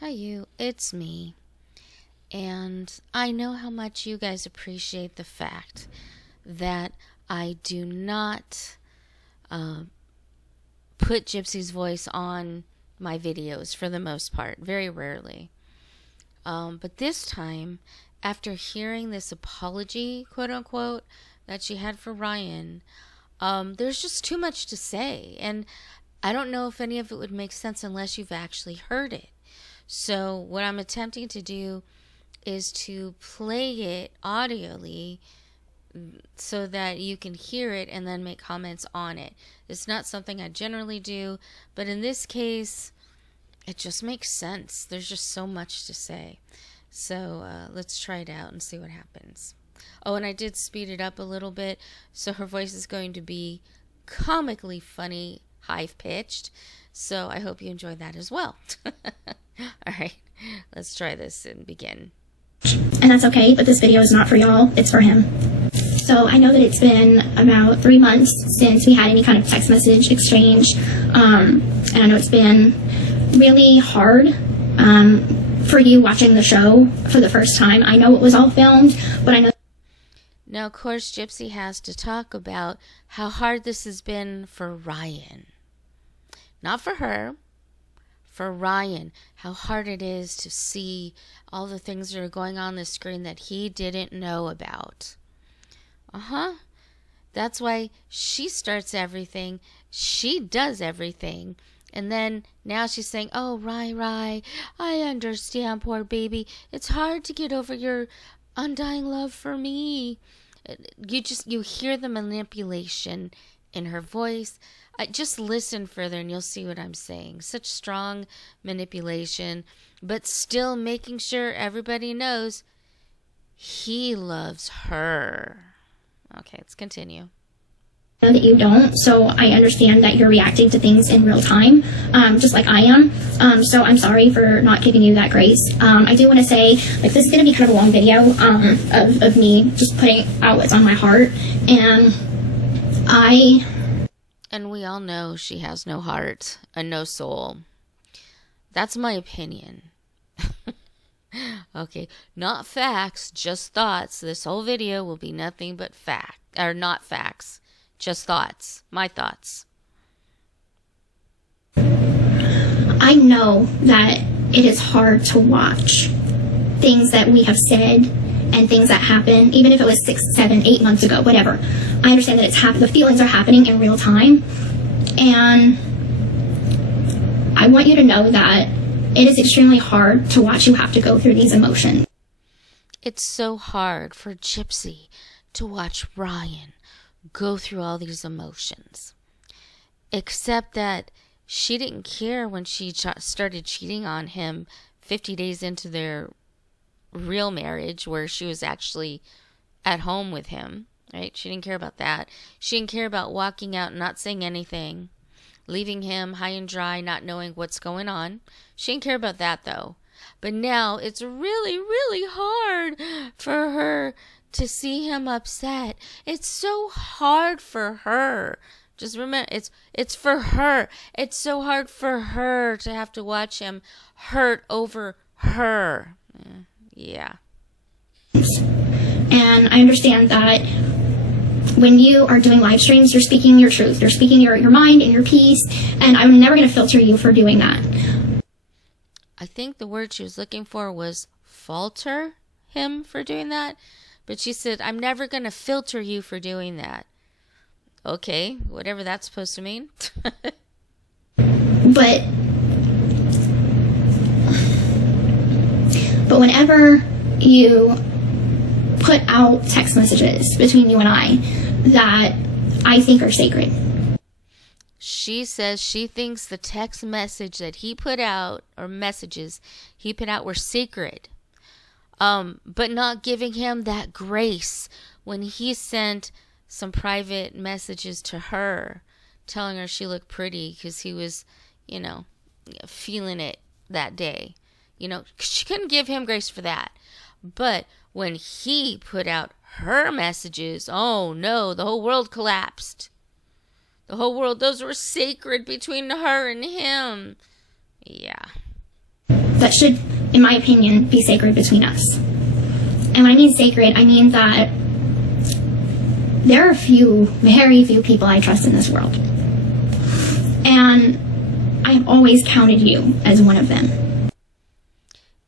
Hi, you. It's me. And I know how much you guys appreciate the fact that I do not put Gypsy's voice on my videos for the most part, very rarely. But this time, after hearing this apology, quote unquote, that she had for Ryan, there's just too much to say. And I don't know if any of it would make sense unless you've actually heard it. So what I'm attempting to do is to play it audioly so that you can hear it and then make comments on it. It's not something I generally do, but in this case, it just makes sense. There's just so much to say. So let's try it out and see what happens. Oh, and I did speed it up a little bit, so her voice is going to be comically funny, high-pitched. So I hope you enjoy that as well. All right, let's try this and begin. And that's okay, but this video is not for y'all, it's for him. So I know that it's been about 3 months since we had any kind of text message exchange. And I know it's been really hard for you watching the show for the first time. I know it was all filmed, but I know... Now, of course, Gypsy has to talk about how hard this has been for Ryan. Not for her. For Ryan, how hard it is to see all the things that are going on the screen that he didn't know about. That's why she starts everything. She does everything. And then now she's saying, oh, Rai, I understand, poor baby. It's hard to get over your undying love for me. You hear the manipulation in her voice. Just listen further and you'll see what I'm saying. Such strong manipulation, but still making sure everybody knows he loves her. Okay, let's continue. I know that you don't, so I understand that you're reacting to things in real time, just like I am. So I'm sorry for not giving you that grace. I do want to say, like, this is going to be kind of a long video of me just putting out what's on my heart, and And we all know she has no heart and no soul. That's my opinion. Okay, not facts, just thoughts. This whole video will be nothing but not facts, just thoughts, my thoughts. I know that it is hard to watch things that we have said and things that happen, even if it was 6, 7, 8 months ago, whatever. I understand that it's the feelings are happening in real time, and I want you to know that it is extremely hard to watch you have to go through these emotions. It's so hard for Gypsy to watch Ryan go through all these emotions, except that she didn't care when she started cheating on him 50 days into their real marriage, where she was actually at home with him, right? She didn't care about that. She didn't care about walking out and not saying anything, leaving him high and dry, not knowing what's going on. She didn't care about that, though. But now it's really, really hard for her to see him upset. It's so hard for her. Just remember, it's for her. It's so hard for her to have to watch him hurt over her. Yeah. And I understand that when you are doing live streams, you're speaking your truth. You're speaking your mind and your peace. And I'm never going to filter you for doing that. I think the word she was looking for was falter him for doing that. But she said, I'm never going to filter you for doing that. Okay, whatever that's supposed to mean. But whenever you put out text messages between you and I that I think are sacred. She says she thinks the text message that he put out, or messages he put out, were sacred. But not giving him that grace when he sent some private messages to her, telling her she looked pretty because he was, feeling it that day. She couldn't give him grace for that. But when he put out her messages, oh no, the whole world collapsed. The whole world, those were sacred between her and him. Yeah. that should, in my opinion, be sacred between us. And when I mean sacred, I mean that there are very few people I trust in this world. And I have always counted you as one of them.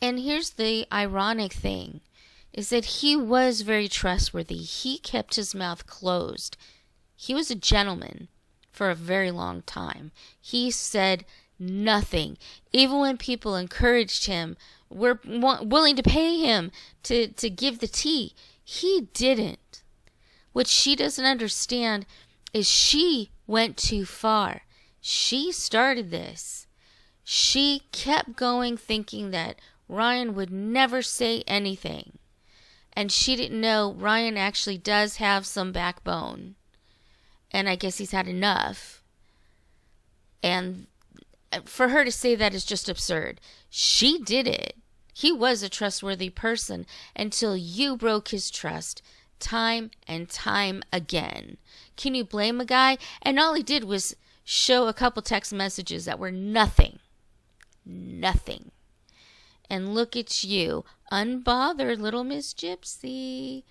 And here's the ironic thing, is that he was very trustworthy. He kept his mouth closed. He was a gentleman for a very long time. He said nothing. Even when people encouraged him, were willing to pay him to give the tea, he didn't. What she doesn't understand is she went too far. She started this. She kept going thinking that Ryan would never say anything. And she didn't know Ryan actually does have some backbone. And I guess he's had enough. And for her to say that is just absurd. She did it. He was a trustworthy person until you broke his trust time and time again. Can you blame a guy? And all he did was show a couple text messages that were nothing. Nothing. And look at you, unbothered little Miss Gypsy.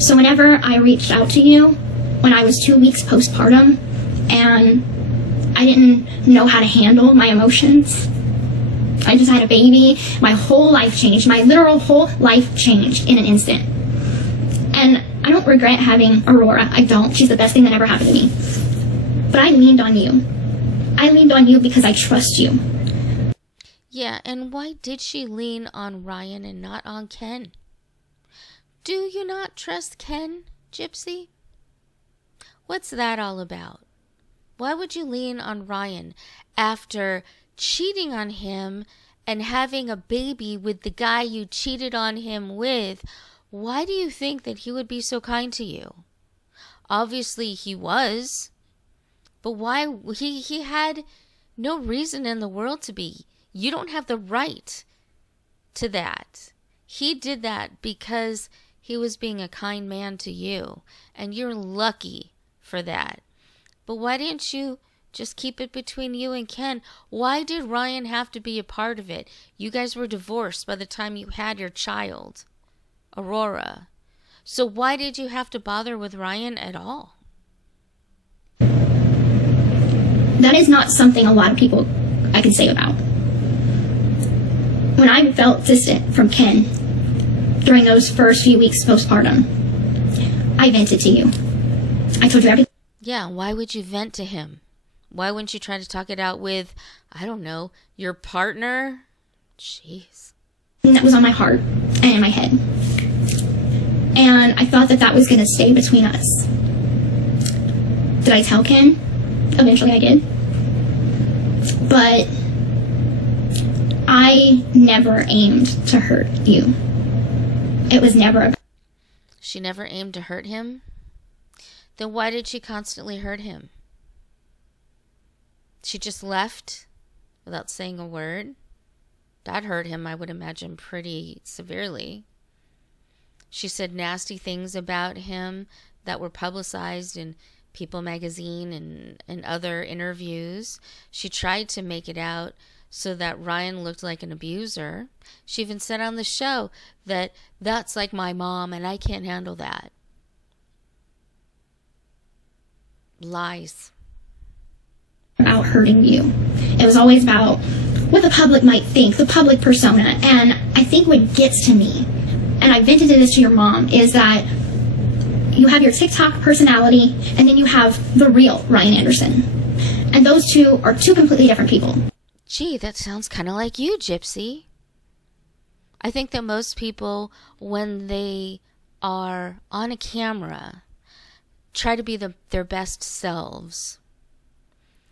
So whenever I reached out to you, when I was 2 weeks postpartum, and I didn't know how to handle my emotions, I just had a baby, my whole life changed. My literal whole life changed in an instant. And I don't regret having Aurora. I don't. She's the best thing that ever happened to me. But I leaned on you. I leaned on you because I trust you. Yeah, and why did she lean on Ryan and not on Ken? Do you not trust Ken, Gypsy? What's that all about? Why would you lean on Ryan after cheating on him and having a baby with the guy you cheated on him with? Why do you think that he would be so kind to you? Obviously he was. But why? He had no reason in the world to be. You don't have the right to that. He did that because he was being a kind man to you. And you're lucky for that. But why didn't you just keep it between you and Ken? Why did Ryan have to be a part of it? You guys were divorced by the time you had your child, Aurora. So why did you have to bother with Ryan at all? That is not something a lot of people I can say about. When I felt distant from Ken during those first few weeks postpartum, I vented to you. I told you everything. Yeah, why would you vent to him? Why wouldn't you try to talk it out with, I don't know, your partner? Jeez. That was on my heart and in my head. And I thought that that was going to stay between us. Did I tell Ken? Eventually I did. But I never aimed to hurt you. It was never. She never aimed to hurt him? Then why did she constantly hurt him? She just left without saying a word? That hurt him, I would imagine, pretty severely. She said nasty things about him that were publicized in People magazine and other interviews. She tried to make it out so that Ryan looked like an abuser. She even said on the show that that's like my mom and I can't handle that. Lies. About hurting you. It was always about what the public might think, the public persona. And I think what gets to me, and I vented this to your mom, is that you have your TikTok personality and then you have the real Ryan Anderson. And those two are two completely different people. Gee, that sounds kind of like you, Gypsy. I think that most people, when they are on a camera, try to be their best selves.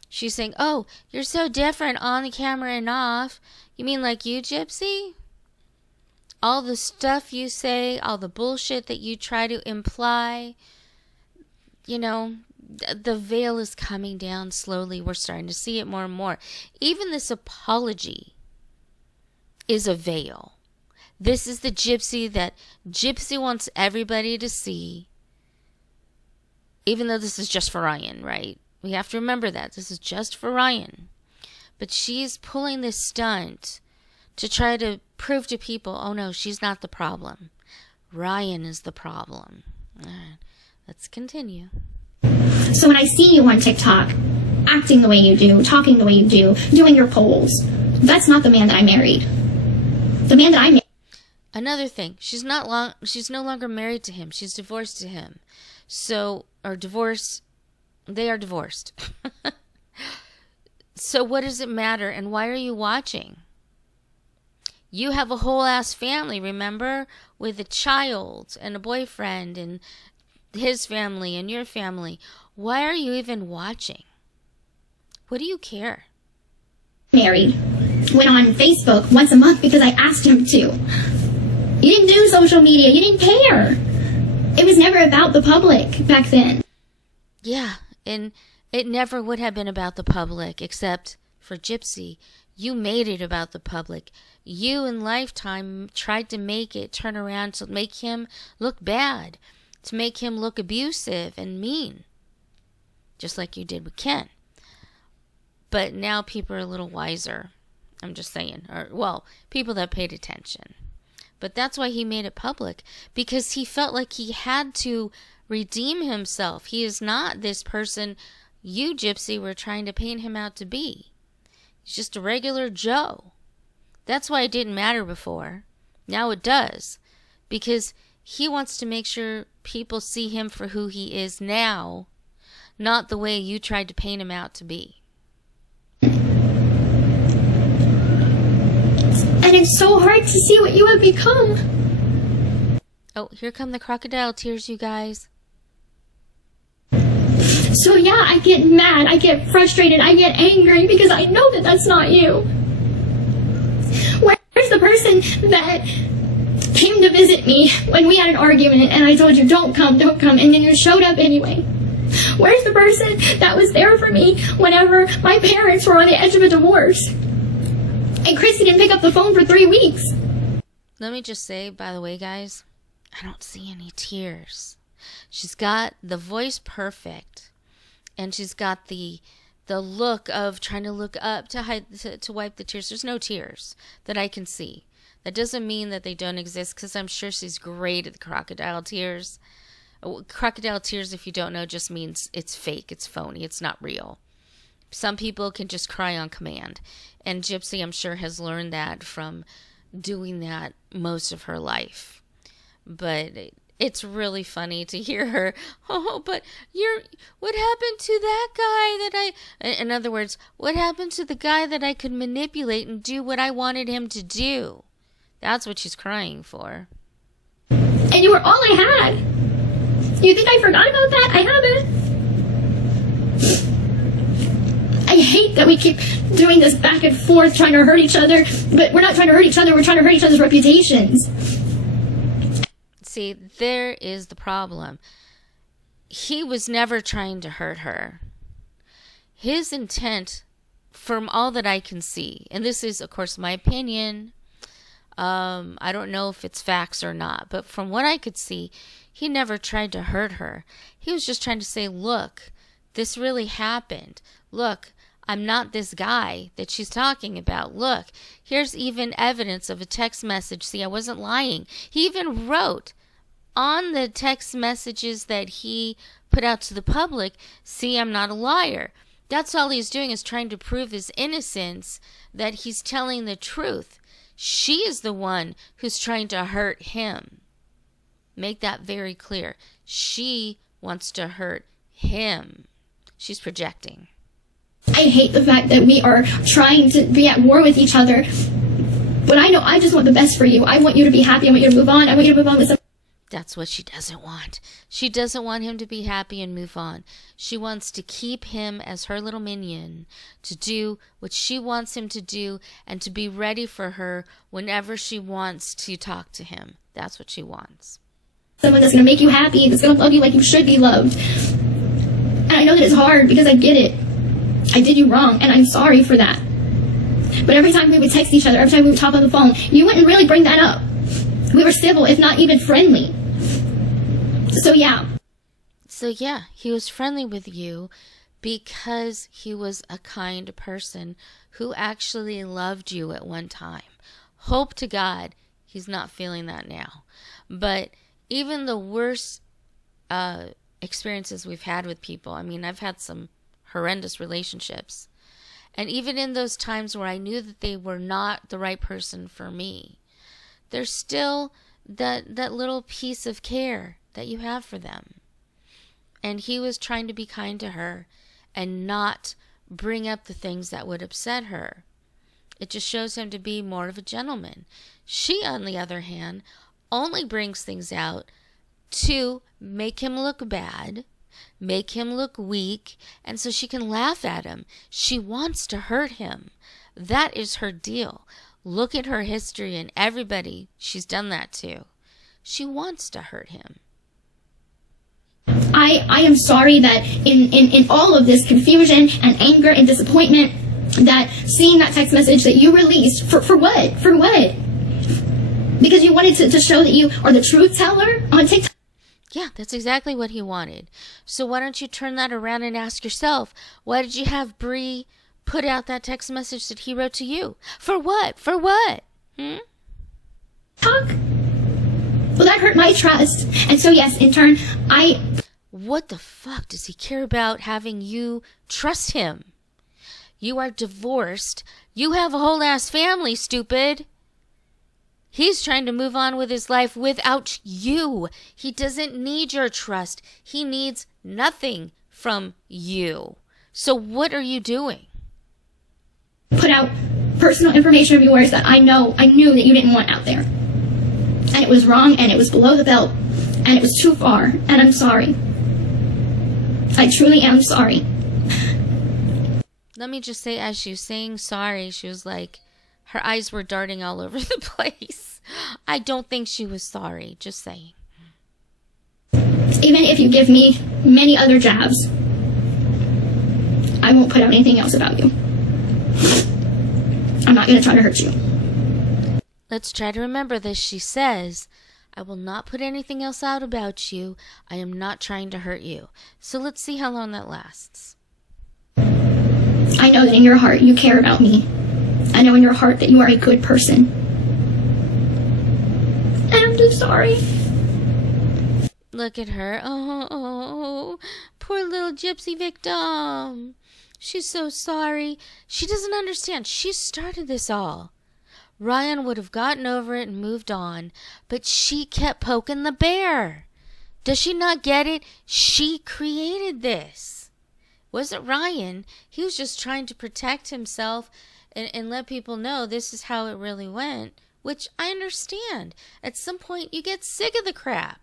She's saying, oh, you're so different on the camera and off. You mean like you, Gypsy? All the stuff you say, all the bullshit that you try to imply, you know, the veil is coming down slowly. We're starting to see it more and more. Even this apology is a veil. This is the Gypsy that Gypsy wants everybody to see. Even though this is just for Ryan, right? We have to remember that. This is just for Ryan. But she's pulling this stunt to try to prove to people, oh no, she's not the problem. Ryan is the problem. All right, let's continue. So when I see you on TikTok, acting the way you do, talking the way you do, doing your polls, that's not the man that I married. The man that I married. Another thing, she's no longer married to him. She's divorced to him. They are divorced. So what does it matter, and why are you watching? You have a whole ass family, remember? With a child and a boyfriend and his family and your family. Why are you even watching? What do you care? Married. Went on Facebook once a month because I asked him to. You didn't do social media. You didn't care. It was never about the public back then. Yeah, and it never would have been about the public, except for Gypsy. You made it about the public. You in Lifetime tried to make it turn around to make him look bad, to make him look abusive and mean, just like you did with Ken. But now people are a little wiser. I'm just saying. People that paid attention. But that's why he made it public, because he felt like he had to redeem himself. He is not this person you, Gypsy, were trying to paint him out to be. He's just a regular Joe. That's why it didn't matter before. Now it does. Because he wants to make sure people see him for who he is now, not the way you tried to paint him out to be. And it's so hard to see what you have become. Oh, here come the crocodile tears, you guys. So yeah, I get mad, I get frustrated, I get angry because I know that that's not you. Where's the person that came to visit me when we had an argument and I told you, don't come, and then you showed up anyway? Where's the person that was there for me whenever my parents were on the edge of a divorce? And Chrissy didn't pick up the phone for 3 weeks. Let me just say, by the way, guys, I don't see any tears. She's got the voice perfect. And she's got the look of trying to look up to wipe the tears. There's no tears that I can see. That doesn't mean that they don't exist, because I'm sure she's great at the crocodile tears. Crocodile tears, if you don't know, just means it's fake, it's phony, it's not real. Some people can just cry on command. And Gypsy, I'm sure, has learned that from doing that most of her life. But it's really funny to hear her, but what happened to that guy in other words, what happened to the guy that I could manipulate and do what I wanted him to do? That's what she's crying for. And you were all I had. You think I forgot about that? I haven't. I hate that we keep doing this back and forth, trying to hurt each other, but we're not trying to hurt each other, we're trying to hurt each other's reputations. See, there is the problem. He was never trying to hurt her. His intent, from all that I can see, and this is, of course, my opinion, I don't know if it's facts or not, but from what I could see, he never tried to hurt her. He was just trying to say, look, this really happened. Look, I'm not this guy that she's talking about. Look, here's even evidence of a text message. See, I wasn't lying. He even wrote on the text messages that he put out to the public, see, I'm not a liar. That's all he's doing, is trying to prove his innocence, that he's telling the truth. She is the one who's trying to hurt him. Make that very clear. She wants to hurt him. She's projecting. I hate the fact that we are trying to be at war with each other. But I know I just want the best for you. I want you to be happy. I want you to move on. I want you to move on with some. That's what she doesn't want. She doesn't want him to be happy and move on. She wants to keep him as her little minion, to do what she wants him to do, and to be ready for her whenever she wants to talk to him. That's what she wants. Someone that's going to make you happy, that's going to love you like you should be loved. And I know that it's hard, because I get it. I did you wrong, and I'm sorry for that. But every time we would text each other, every time we would talk on the phone, you wouldn't really bring that up. We were civil, if not even friendly. So yeah, he was friendly with you because he was a kind person who actually loved you at one time. Hope to God he's not feeling that now. But even the worst experiences we've had with people, I mean, I've had some horrendous relationships. And even in those times where I knew that they were not the right person for me, there's still that little piece of care that you have for them. And he was trying to be kind to her and not bring up the things that would upset her. It just shows him to be more of a gentleman. She, on the other hand, only brings things out to make him look bad, make him look weak, and so she can laugh at him. She wants to hurt him. That is her deal. Look at her history and everybody she's done that to. She wants to hurt him. I am sorry that in all of this confusion and anger and disappointment, that seeing that text message that you released, for what? For what? Because you wanted to show that you are the truth teller on TikTok? Yeah, that's exactly what he wanted. So why don't you turn that around and ask yourself, why did you have Bree put out that text message that he wrote to you? For what? For what? Talk? Well, that hurt my trust. And so, yes, in turn, What the fuck does he care about having you trust him? You are divorced. You have a whole ass family, stupid. He's trying to move on with his life without you. He doesn't need your trust. He needs nothing from you. So what are you doing? Put out personal information of yours that I knew that you didn't want out there. And it was wrong, and it was below the belt, and it was too far, and I'm sorry. I truly am sorry. Let me just say, as she was saying sorry, she was like, her eyes were darting all over the place. I don't think she was sorry, just saying. Even if you give me many other jabs, I won't put out anything else about you. I'm not going to try to hurt you. Let's try to remember this. She says, I will not put anything else out about you. I am not trying to hurt you. So let's see how long that lasts. I know that in your heart you care about me. I know in your heart that you are a good person. And I'm just sorry. Look at her. Oh, poor little Gypsy victim. She's so sorry. She doesn't understand. She started this all. Ryan would have gotten over it and moved on, but she kept poking the bear. Does she not get it? She created this. It wasn't Ryan. He was just trying to protect himself and let people know this is how it really went, which I understand. At some point, you get sick of the crap.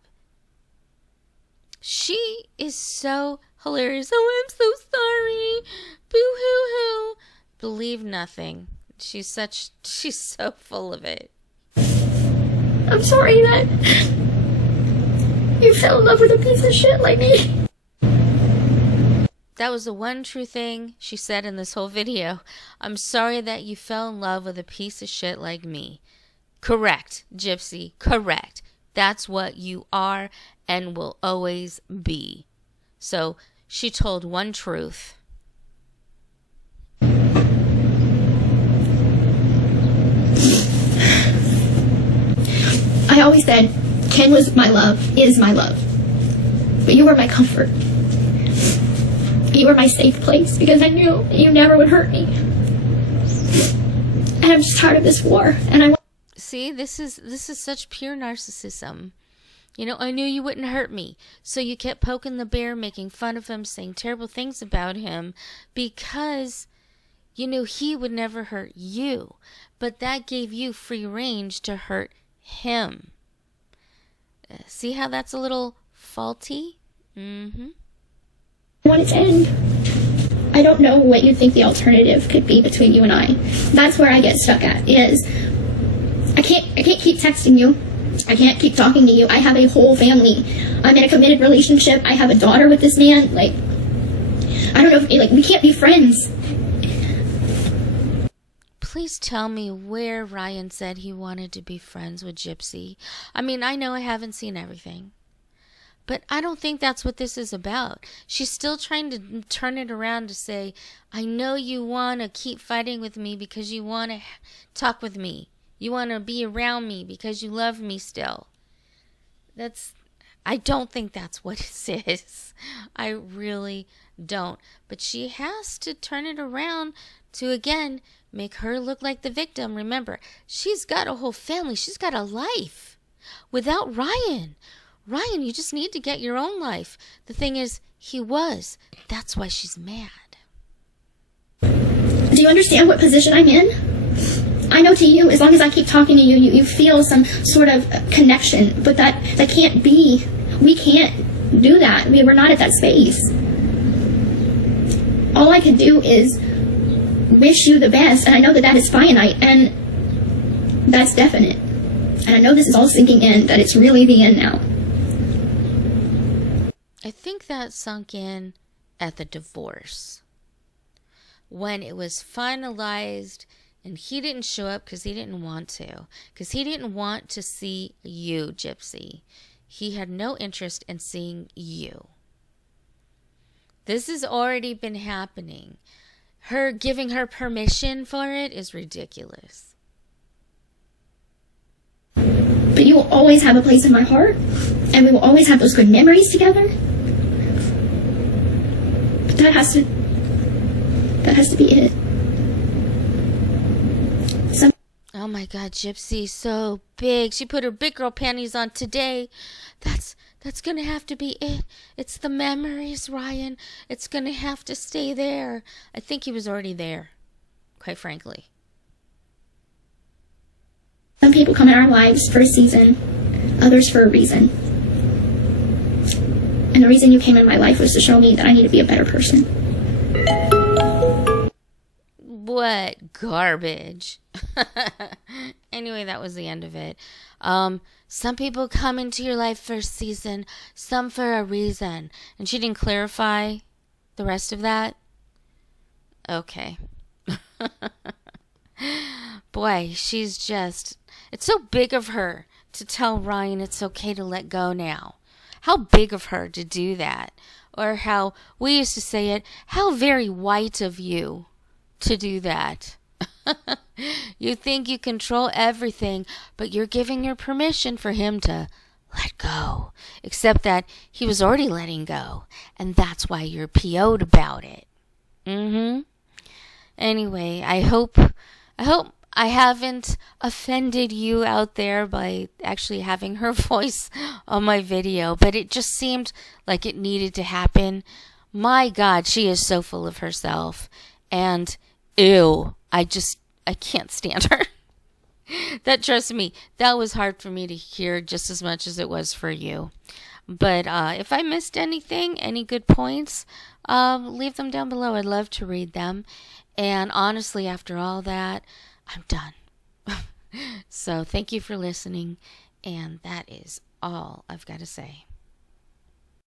She is so hilarious. Oh, I'm so sorry. Boo-hoo-hoo. Believe nothing. She's so full of it. I'm sorry that you fell in love with a piece of shit like me. That was the one true thing she said in this whole video. I'm sorry that you fell in love with a piece of shit like me. Correct, Gypsy, correct. That's what you are and will always be. So she told one truth. I always said, Ken was my love, is my love. But you were my comfort. You were my safe place because I knew that you never would hurt me. And I'm just tired of this war. And See, this is such pure narcissism. You know, I knew you wouldn't hurt me. So you kept poking the bear, making fun of him, saying terrible things about him because you knew he would never hurt you. But that gave you free range to hurt him. See how that's a little faulty? I want it to end. I don't know what you think the alternative could be between you and I. That's where I get stuck at, is I can't keep texting you. I can't keep talking to you. I have a whole family. I'm in a committed relationship. I have a daughter with this man. Like, I don't know if, we can't be friends. Please tell me where Ryan said he wanted to be friends with Gypsy. I mean, I know I haven't seen everything, But I don't think that's what this is about. She's still trying to turn it around to say, I know you want to keep fighting with me because you want to talk with me. You want to be around me because you love me still. I don't think that's what it is. I really don't. But she has to turn it around to, again, make her look like the victim. Remember, she's got a whole family. She's got a life without Ryan. Ryan, you just need to get your own life. The thing is, he was. That's why she's mad. Do you understand what position I'm in? I know to you, as long as I keep talking to you, you feel some sort of connection, but that can't be. We can't do that. We're not at that space. All I can do is wish you the best, and I know that is finite, and that's definite. And I know this is all sinking in, that it's really the end now. I think that sunk in at the divorce. When it was finalized and he didn't show up because he didn't want to. Because he didn't want to see you, Gypsy. He had no interest in seeing you. This has already been happening. Her giving her permission for it is ridiculous. But you will always have a place in my heart, and we will always have those good memories together. But that has to be it. Oh my God, Gypsy, so big. She put her big girl panties on today. That's gonna have to be it. It's the memories, Ryan. It's gonna have to stay there. I think he was already there, quite frankly. Some people come in our lives for a season, others for a reason. And the reason you came in my life was to show me that I need to be a better person. What garbage. Anyway, that was the end of it. Some people come into your life for a season, some for a reason. And she didn't clarify the rest of that? Okay. Boy, she's just... It's so big of her to tell Ryan it's okay to let go now. How big of her to do that. Or how we used to say it, how very white of you to do that. You think you control everything, but you're giving your permission for him to let go. Except that he was already letting go, and that's why you're PO'd about it. Anyway, I hope I haven't offended you out there by actually having her voice on my video, but it just seemed like it needed to happen. My God, she is so full of herself, and ew, I can't stand her. That, trust me, that was hard for me to hear just as much as it was for you. But if I missed anything, any good points, leave them down below. I'd love to read them. And honestly, after all that, I'm done. So thank you for listening. And that is all I've got to say.